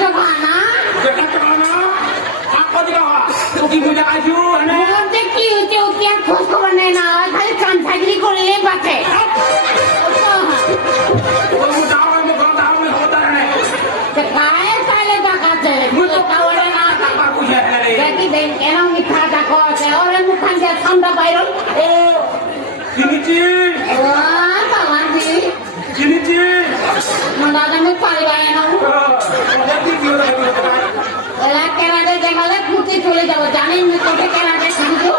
জমানা জমানা আপা দিগা কি বুঝা করলে বাঁচে জানেন না তোকে কেনাডে শিখছো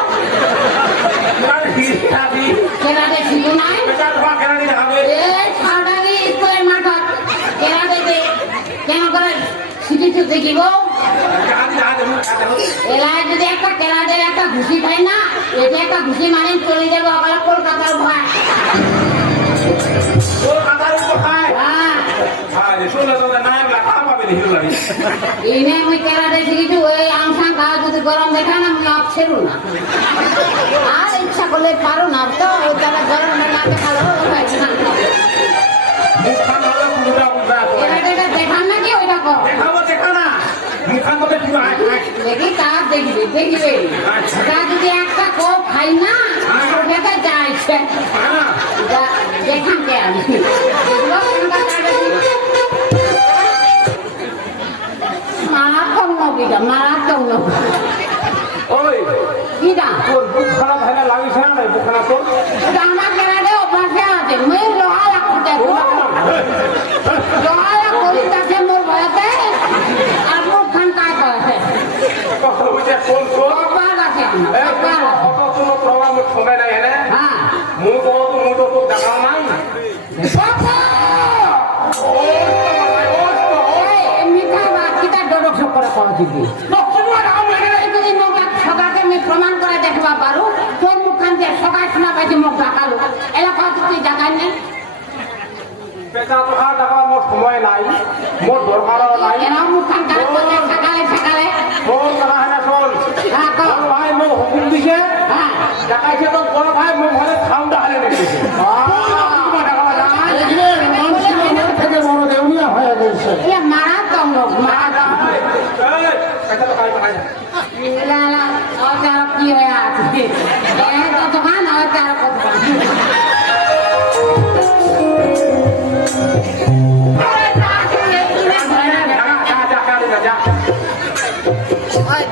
আর কি খাবি নাই বেটা তোমার কেন করে শিখেছো দেখিব এলাকায় যদি একটা কেনাডের একটা ঘুষি খাই না এটা একটা ঘুষি মানে চলে যাব আবার কলকাতার ভয়। নি এনে আমি কেনাডে শিখেছি ওই আমসাং খাওয়া যদি গরম দেখা না আমি অফ ছেড়ু না। আর ইচ্ছা করলে পারো না তো তারা গরম না দেখাল তো দেখান নাকি ওই দেখো দেখাবো দেখা না। মুখান তো দেখবে দেখবে। ওটা যদি একটা কোপ খাই না ওটাতে যাইছে দেখান কে আমি। কাটে? মারাত্মক নবীটা না ওই কিটা তোর বুক খারাপ হয় না লাগিস না বুক খারাপ তোর। প্রমাণ করে দেখবা পারো তোর মুখান দিয়ে সবাই শোনা পাইছে মুখ ডাকালো এলাকা তুই জাগাই নেই? পেটা তো হাত দেখা মোর সময় নাই। মোর দরকারও নাই। এরা মুখান কাজ করলে সকালে সকালে হেনে শোন হ্যাঁ কও। বড় ভাই মোক হুকুম দিছে। হ্যাঁ তো বড় ভাই মোক ঘরে ঠান্ডা হালে রেখেছে থেকে বড় দেউলিয়া হয়ে গেছে এ মারা কম লোক মারা কম লালা অচার কি হয়ে আছে কতক্ষণ অচার কতক্ষণ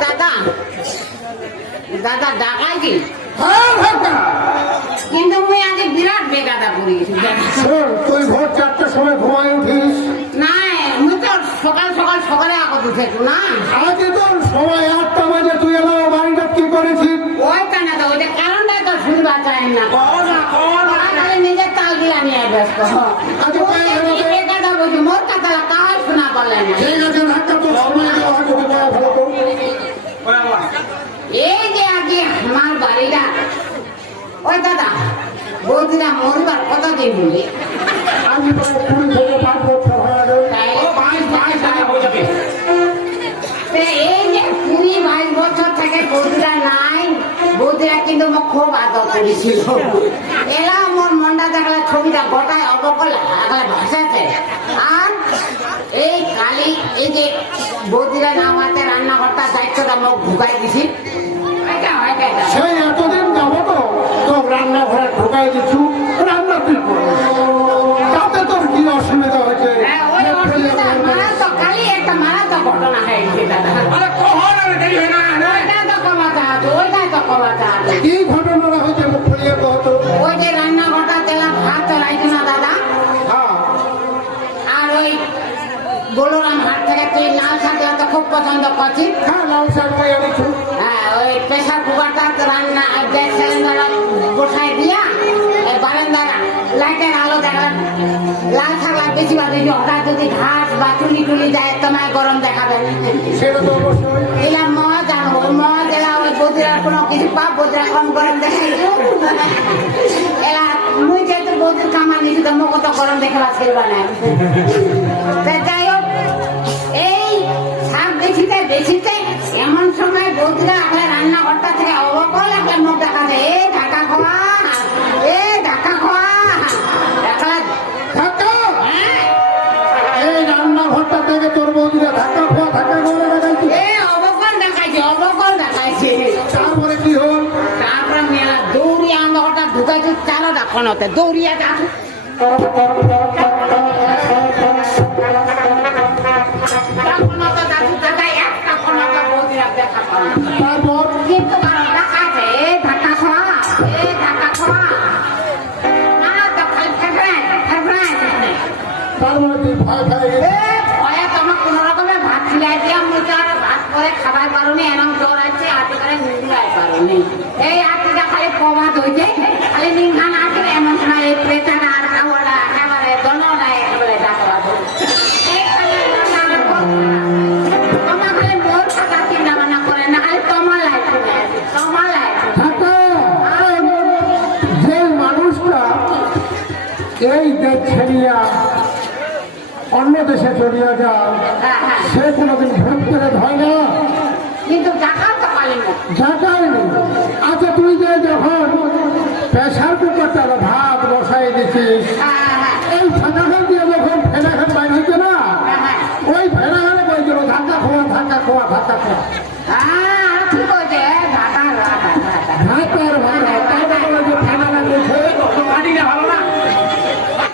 দাদা। দাদা ডাকাই কি? কিন্তু মুই আজ বিরাট বেগাদা পড়ে গেছি শোন তুই ভোর চারটার সময় ঘুমায় উঠিস। নাই মুই তো সকাল সকাল সকালে আগত উঠেছো না? আজকে তোর সময় আটটা বাজে তুই আমার বাড়িটা কি করেছিস? ওই কানা তো ওইটা কারণটা তো শুনবা চাই না। খালি নিজের তাল গিলা নিয়ে ব্যস্ত। আচ্ছা, কি মোর কথা কাজ শোনা পারলেন ঠিক আছে একটা তোর সময় দেওয়া যদি করা। ভালো এই যে আগে আমার বাড়িটা ওই দাদা বৌদিরা মরবার কতদিন হলি আমি তো বৌদিরা কিন্তু মোক খুব আদর করেছিল এরা মোর মনটা দেখলে ছবিটা গোটায় অবকল ভাসাছে আর এই কালি এই যে বৌদিরা নামাতে রান্নাঘরটা দায়িত্বটা মোক ঢুকাই দিছি এটা হয় এতদিন যাব তো তোর রান্নাঘরে ঢুকাই দিচ্ছু বলরাম হাট থেকে তুই লাল শাক তো খুব পছন্দ করছিস? হ্যাঁ লাল শাক পাইয়া দিচ্ছু হ্যাঁ ওই প্রেশার কুকারটা রান্না গ্যাস সিলিন্ডার বসাই দিয়া এই বারান্দার লাইটের আলো দেখা লাল শাক লাগ বেশি বা বেশি হঠাৎ যদি ঘাস বা চুলি টুলি যায় তোমায় গরম দেখাবে। সেটা তো অবশ্যই। এলা মজ ওই মজ এলা ওই বদিরা কোনো কিছু পাপ বদিরা কম গরম দেখাইছো এলা মুই যেহেতু বদির কামা নিছি তো মোক তো গরম দেখবা ছেড়বা না। রান্নাঘরটা থেকে অবকল একটা এ ঢাকা খাওয়া এ ঢাকা খাওয়া হ্যাঁ? এই রান্নাঘরটা থেকে এ অবকল দেখাইছে অবকল দেখাইছে। হল? তারপরে মেলা দৌড়িয়া রান্নাঘরটা ঢুকাইছে চালা দেখো না দৌড়িয়া দেখো কারণ দেখা আছে ধাক্কা খোয়া এ ধাক্কা খোয়া না তো খালি ফেফড়ে ফেফড়ে তার মানে তুই ভয় খাই ভয়ে তোমার কোনো রকমের ভাত খিলাই দিয়া মুই তো আর ভাত করে খাবার পারুনি এরম জ্বর আছে হাতে করে নিংড়াই পারুনি। এই হাতিটা খালি প্রবাদ হইছে খালি নিংঘা না এমন সময় এই প্রেতার এই দেশ ছেড়িয়া অন্য দেশে চলিয়া যায় হ্যাঁ হ্যাঁ। সে কোনোদিন ভোট করে হয় না। কিন্তু আচ্ছা তুই যে যখন প্রেশার কুকারটা ভাত বসাই দিছিস